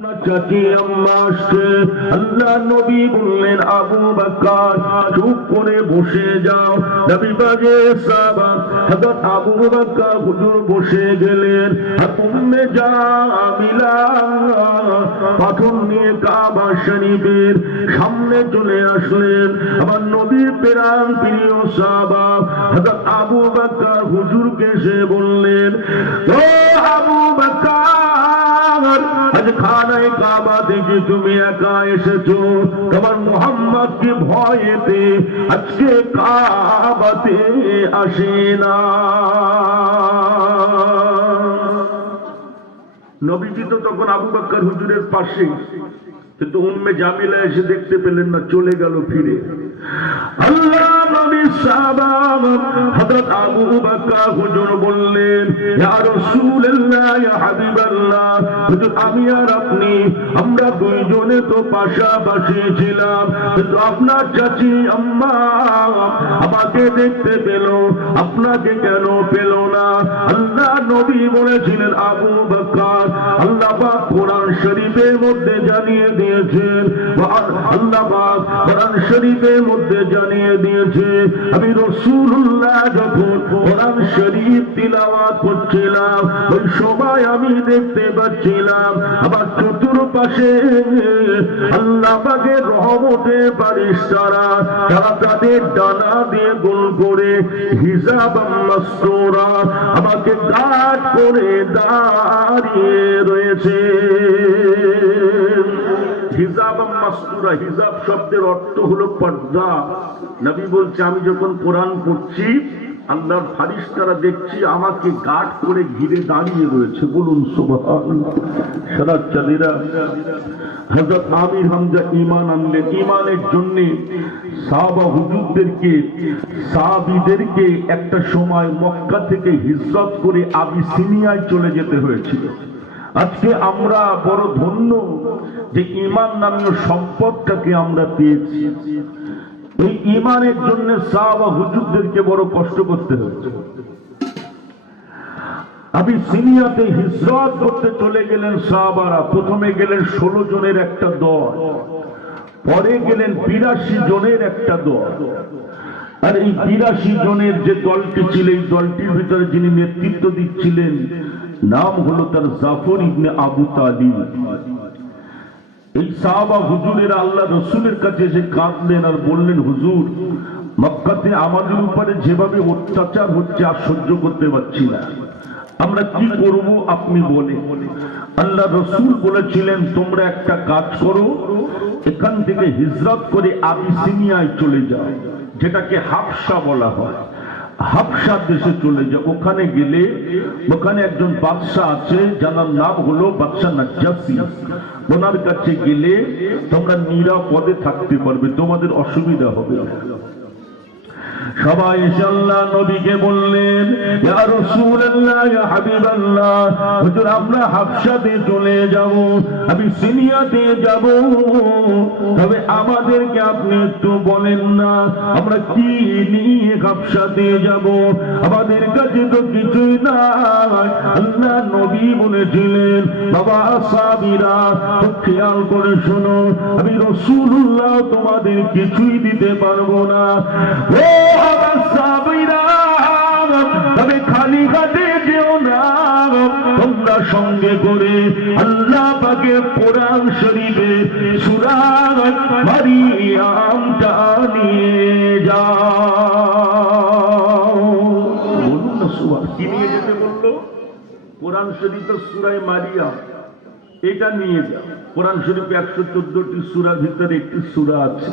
আপনার চাচি আম্মা আসছে। আল্লাহ নবী বললেন আবু বকর চুপ করে বসে যাও। নবী পাকের সাহাবা হযরত আবু বকর হুজুর বসে গেলেন। আর উম্মে জামিলা পাথর নিয়ে কাবা শরীফের সামনে চলে আসলেন। আমার নবীর প্রাণ প্রিয় সাহাবা হযরত আবু বকর হুজুরকে এসে বললেন, ও আবু বকর, আজ খানায় কাবা থেকে তুমি একা এসেছো, তোমার মুহাম্মদকে ভয়েতে আজকে কাবাতে আসে না। নবীজি তো তখন আবু বকর হুজুরের পাশে, কিন্তু উম্মে জামিলা এসে দেখতে পেলেন না, চলে গেল ফিরে। আল্লাহ নবী সাহাবা হযরত আবু বকর হুজুর বললেন, ইয়া রাসূলুল্লাহ, ইয়া হাবিবাল্লাহ, হুজুর আমি আর আপনি আমরা দুইজনে তো পাশাপাশি ছিলাম, কিন্তু আপনার চাচি আম্মা আমাকে দেখতে পেল, আপনাকে কেন পেল না? আল্লাহ নবী বলেছিলেন, আবু বকর আল্লাহ পাক কোরআন শরীফের মধ্যে জানিয়ে দিয়েছেন, আল্লাহ পাক কোরআন শরীফের মধ্যে জানিয়ে দিয়েছে, আমি রাসূলুল্লাহ যখন কোরআন শরীফ তিলাওয়াত করছিলাম ওই সময় আমি দেখতে পাচ্ছিলাম আমার চতুর্পাশে আল্লাহ পাকের রহমতের ফারিস্তারা তারা তাদের ডানা দিয়ে গোল করে হিজাব মাসতুরা আমাকে গার্ড করে দাঁড়িয়ে রয়েছে। হিজাব মাসতুরা, হিজাব শব্দের অর্থ হলো পর্দা। নবী বলছে আমি যখন কোরআন পড়ছি আল্লাহর ফারিস্তারা দেখছি আমাকে গার্ড করে ঘিরে দাঁড়িয়ে রয়েছে। বলুন সুবহানাল্লাহ। সারা চাঁদেরা হযরত আমির হামজা ঈমান আনলেন। ঈমানের জন্য সাহাবা হুজুরদেরকে সাহাবীদেরকে একটা সময় মক্কা থেকে হিজরত করে আবিসিনিয়ায় চলে যেতে হয়েছিল। আজকে আমরা বড় ধন্য যে ঈমান নামীয় সম্পদটাকে আমরা পেয়েছি। এই ঈমানের জন্য সাহাবা হুজুরদেরকে বড় কষ্ট করতে হচ্ছে। আবিসিনিয়াতে হিজরত করতে চলে গেলেন সাহাবারা। প্রথমে গেলেন 16 জনের একটা দল, পরে গেলেন 82 জনের একটা দল। আর এই 82 জনের যে দলটি ছিল, এই দলটির ভিতরে যিনি নেতৃত্ব দিচ্ছিলেন নাম হলো তার জাফর ইবনে আবু তালিব। এই সাহাবা হুজুরেরা আল্লাহ রসুলের কাছে এসে কাঁদলেন আর বললেন, হুজুর মক্কাতে আমাদের উপরে যেভাবে অত্যাচার হচ্ছে আর সহ্য করতে পারছি না, আমরা কি করব আপনি বলেন। আল্লাহ রসুল বলেছিলেন তোমরা একটা কাজ করো, এখান থেকে হিজরত করে আবিসিনিয়ায় চলে যাও, যেটাকে হাবশা বলা হয়। হাবশা দেশে চলে যাও। ওখানে গেলে ওখানে একজন বাদশা আছে যার নাম হলো বাদশা নাজ্জাসী। ওনার কাছে গেলে তোমরা নিরাপদে থাকতে পারবে, তোমাদের অসুবিধা হবে না। সবাই এসে আল্লাহ নবীকে বললেন, ইয়া রাসূলুল্লাহ, ইয়া হাবিবাল্লাহ, হুজুর আমরা হাবশাতে চলে যাব, আবিসিনিয়াতে যাব, তবে আমাদেরকে আপনি একটু বলেন না আমরা কি নিয়ে হাবশাতে যাব, আমাদের কাছে তো কিছুই নাই। আল্লাহ নবী বলেছিলেন, বাবা সাহাবীরা খুব খেয়াল করে শোনো, আমি রাসূলুল্লাহ তোমাদের কিছুই দিতে পারবো না। তবে খালি হাতে যেও না, তোমরা সঙ্গে করে আল্লাহ পাকের কোরআন শরীফে সূরা মারিয়ামটা নিয়ে যাও। বলুন না সূরা কি নিয়ে যেতে বললো? কোরআন শরীফের সূরা মারিয়াম, এটা নিয়ে যাও। কোরআন শরীফে 114টি সূরার ভিতরে একটি সূরা আছে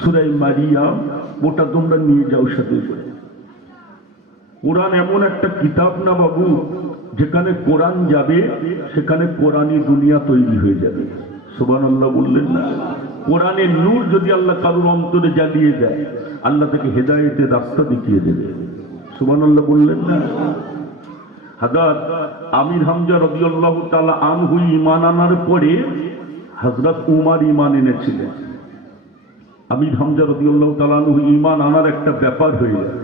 সূরা মারিয়াম, ওটা তোমরা নিয়ে যাও সাথে করে। কোরআন এমন একটা কিতাব না বাবু, যেখানে কোরআন যাবে সেখানে কোরআনী দুনিয়া তৈরি হয়ে যাবে। সুবহানাল্লাহ বললেন না? কোরআনের নূর যদি আল্লাহ কারোর অন্তরে জ্বালিয়ে দেয়, আল্লাহ তাকে হেদায়েতের রাস্তা দেখিয়ে দেবে। সুবহানাল্লাহ বললেন না? হযরত আমির হামজা রাদিয়াল্লাহু তাআলা আনহু ঈমান আনার পরে হযরত উমর ঈমান এনেছিলেন। আমির হামজা রাদিয়াল্লাহু তাআলা আনহু ঈমান আনার একটা ব্যাপার হয়ে যায়।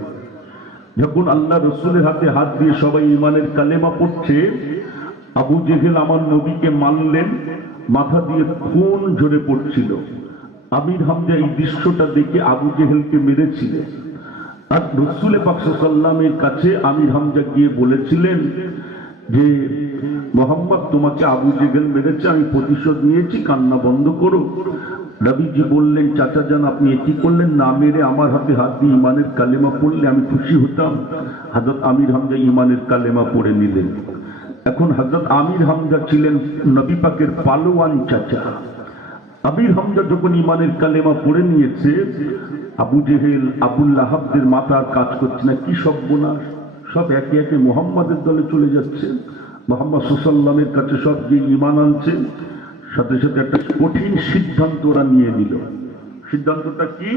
যখন আল্লাহ রসুলের হাতে হাত দিয়ে সবাই ঈমানের কালেমা পড়ছে, আবু জেহেল আমার নবীকে মানলেন, মাথা দিয়ে খুন ঝরে পড়ছিল। আমির হামজা এই দৃশ্যটা দেখে আবু জেহেলকে মেরেছিলেন। আর রাসূল পাক সাল্লাল্লাহু আলাইহি ওয়াসাল্লামের কাছে আমির হামজা গিয়ে বলেছিলেন যে মোহাম্মদ তোমাকে আবু জেহেল মেরেছে, আমি প্রতিশোধ নিয়েছি, কান্না বন্ধ করো। নবীজি বললেন, চাচা জান আপনি এটি করলেন না মেরে আমার হাতে হাত দিয়ে ইমানের কালেমা পড়লে আমি খুশি হতাম। হযরত আমির হামজা ইমানের কালেমা পড়ে নিলেন। এখন হযরত আমির হামজা ছিলেন নবী পাকের পালোয়ান চাচা। আমির হামজা যখন ইমানের কালেমা পড়ে নিয়েছে, আবু জেহেল আবুল লাহাবদের মাথার কাজ করছে না, কি সব গুনাহ, সব একে একে মুহাম্মাদের দলে চলে যাচ্ছে। মুহাম্মদ সাল্লাল্লাহু আলাইহি ওয়াসাল্লামের কাছে সব গিয়ে ঈমান আনছে। সাথে সাথে একটা কঠিন সিদ্ধান্ত ওরা নিয়ে নিল। সিদ্ধান্তটা কি?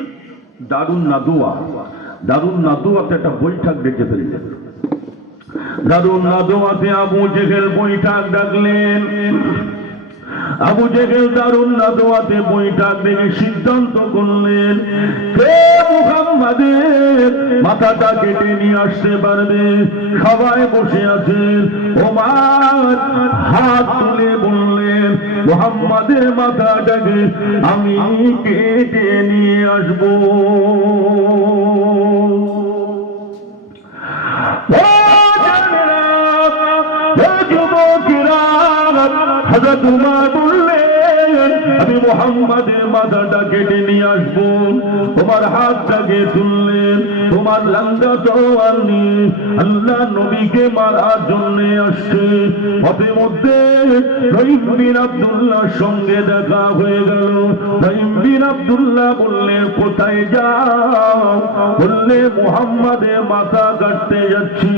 দারুন নাদুয়া। দারুন নাদুয়াতে একটা বৈঠক ডেকে ফেললেন। দারুন নাদুয়াতে আবু জেহেল বৈঠক ডাকলেন। আবু জেহেল দারুন নাদুয়াতে বৈঠক ডেকে সিদ্ধান্ত করলেন, কে মুহাম্মাদের মাথাটা কেটে নিয়ে আসতে পারবে? সবাই বসে আছেন। ওমর হাত তুলে বললেন, মুহাম্মাদের মাথাটাকে আমি কেটে নিয়ে আসবো। হযরত উমর বললেন, আমি মুহাম্মাদের মাথাটা কেটে নিয়ে আসবো। তোমার হাতটাকে তুললেন, তোমার লাঙ্গা তরোয়ার নিয়ে আল্লাহ নবীকে মারার জন্য আসছে। পথে মধ্যে রহিম বিন আব্দুল্লাহর সঙ্গে দেখা হয়ে গেল। রহিম বিন আব্দুল্লাহ বললেন, কোথায় যাও? বললে মুহাম্মাদের মাথা কাটতে যাচ্ছি।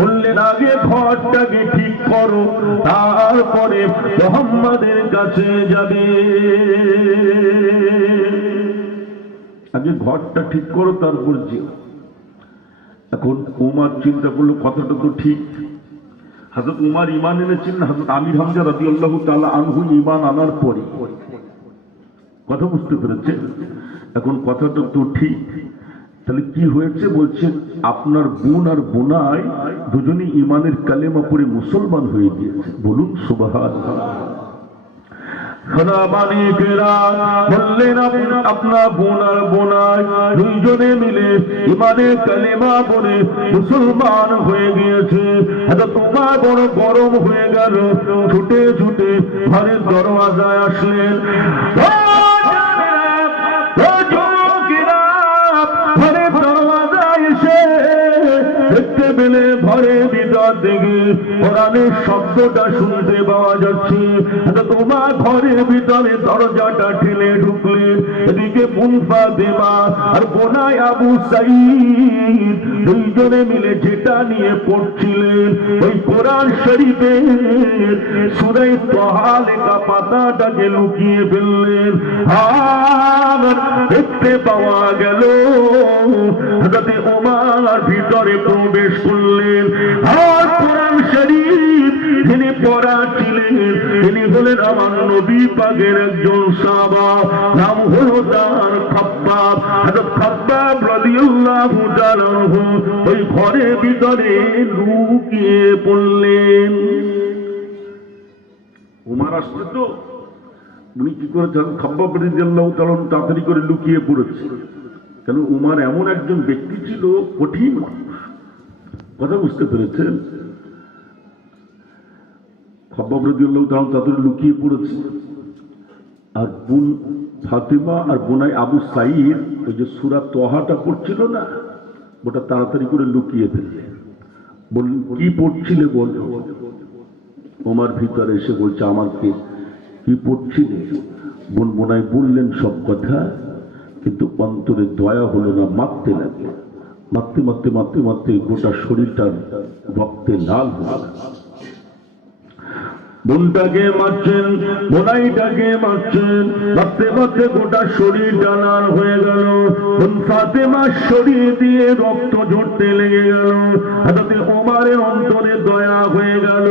বললেন, আগে ঘরটাকে ঠিক করো, তারপরে মুহাম্মাদের কাছে যাবে। আগে ঘরটা ঠিক করো, তারপর যে। এখন উমর চিন্তা করলো কথাটা তো ঠিক। হযরত উমর ঈমান এনেছেন হযরত আমির হামজা রাদিয়াল্লাহু তাআলা আনহু ঈমান আনার পরে। কথা বুঝতে পেরেছেন? এখন কথাটা তো ঠিক। তাহলে কি হয়েছে? বলছেন আপনার বোন আর বোনাই দুজনেই ঈমানের কালেমা পড়ে মুসলমান হয়ে গিয়েছে। বলুন সুবহানাল্লাহ। বললেন, আপনার বোন আর বোনাই দুইজনে মিলে ঈমানের কালেমা পড়ে মুসলমান হয়ে গিয়েছে। হযরত উমর বড় গরম হয়ে গেল, ছুটে ছুটে ঘরের দরওয়াজায় আসলেন। ঘরের দরওয়াজায় এসে দেখতে পেলে ঘরের ভিতর থেকে কোরআনের শব্দটা শুনতে পাওয়া যাচ্ছে। তোমার ঘরের ভিতরে দরজাটা ঠেলে ঢুকলেন। এদিকে বোন ফাতেমা আর বোনাই আবু সাঈদ দুইজনে মিলে যেটা নিয়ে পড়ছিলেন, ওই কোরআন শরীফের সূরা তাহা লেখা পাতাটাকে লুকিয়ে ফেললেন। আর দেখতে পাওয়া গেল হযরত ওমর ভিতরে প্রবেশ করলেন। আর কোরআন শরীফ যিনি পড়াচ্ছিলেন তিনি হলেন আমার নবী পাকের একজন সাহাবা, নাম হলো তার খাব্বাব। হযরত খাব্বাব রাদিয়াল্লাহু তাআলা আনহু ওই ঘরের ভিতরে লুকিয়ে পড়লেন। ওমর আসছে তো, উনি কি করেছেন? খাব্বাব রাদিয়াল্লাহু তাআলা তাড়াতাড়ি করে লুকিয়ে পড়েছে। কেন? উমর এমন একজন ব্যক্তি ছিল, কঠিন মানুষ। কথা বুঝতে পেরেছেন? খাব্বাব রাদিয়াল্লাহু তাআলা তাড়াতাড়ি লুকিয়ে পড়েছে। আর বোন ফাতেমা আর বোনাই আবু সাঈদ ওই যে সূরা তাহাটা পড়ছিল না, ওটা তাড়াতাড়ি করে লুকিয়ে ফেললেন। বললেন, কি পড়ছিলে বল? ওমর ভিতরে এসে বলছে, আমাকে কি পড়ছিলে? বোন বোনাই বললেন সব কথা, কিন্তু অন্তরে দয়া হলো না, মারতে লাগলো। মারতে মারতে মারতে মারতে গোটা শরীরটা রক্তে লাল হল। বোনটাকে মারছেন, বোনাইটাকে মারছেন, মারতে মারতে গোটা শরীরটা লাল হয়ে গেল। বোন ফাতেমার শরীর দিয়ে রক্ত ঝরতে লেগে গেল। হযরত ওমরের অন্তরে দয়া হয়ে গেল।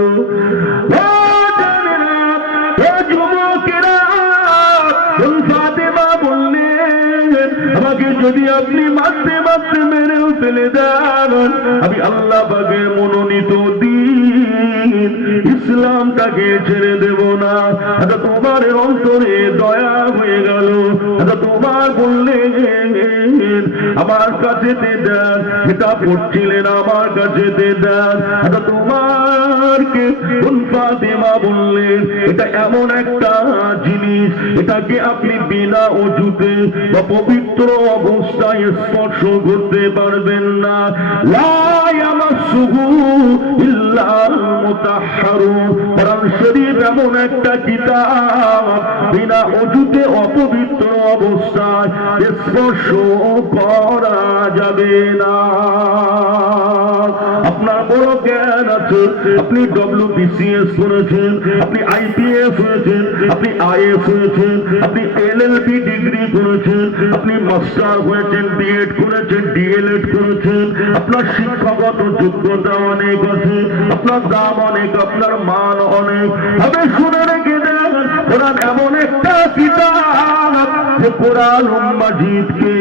ফাতেমা বললেন, আমাকে যদি আপনি মারতে মারতে মেরেও ফেলে দেন, আমি আল্লাহ পাকের মনোনীত দিন ইসলামটাকে ছেড়ে দেব না। তোমার অন্তরে দয়া হয়ে গেল, তোমার বললেন আমার কাছে দেন, এটা পড়ছিলেন আমার কাছে দেন। তোমার ফাতেমা বললেন এটা এমন একটা জিনিস, এটাকে আপনি বিনা অজুতে বা পবিত্র অবস্থায় স্পর্শ করতে পারবেন না। লা ইয়ামাসসুহু ইল্লাল মুতাহহারুন। কোরআন শরীফ এমন একটা কিতাব, বিনা অজুতে অপবিত্র অবস্থায় স্পর্শ করা যাবে না। আপনার বড় জ্ঞান আছে, আপনি WBCS করেছেন, আপনি IPS হয়েছেন, আপনি IF হয়েছেন, আপনি LLB ডিগ্রি করেছেন, আপনি মাস্টার হয়েছেন, B.Ed করেছেন, DLED করেছেন, আপনার শিক্ষাগত যোগ্যতা অনেক আছে, আপনার দাম অনেক, আপনার মান অনেক। তবে শুনে রেখে দেন, কোরআন এমন একটা কিতাব যে কোরআন মাজিদকে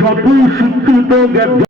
যতই শিক্ষিত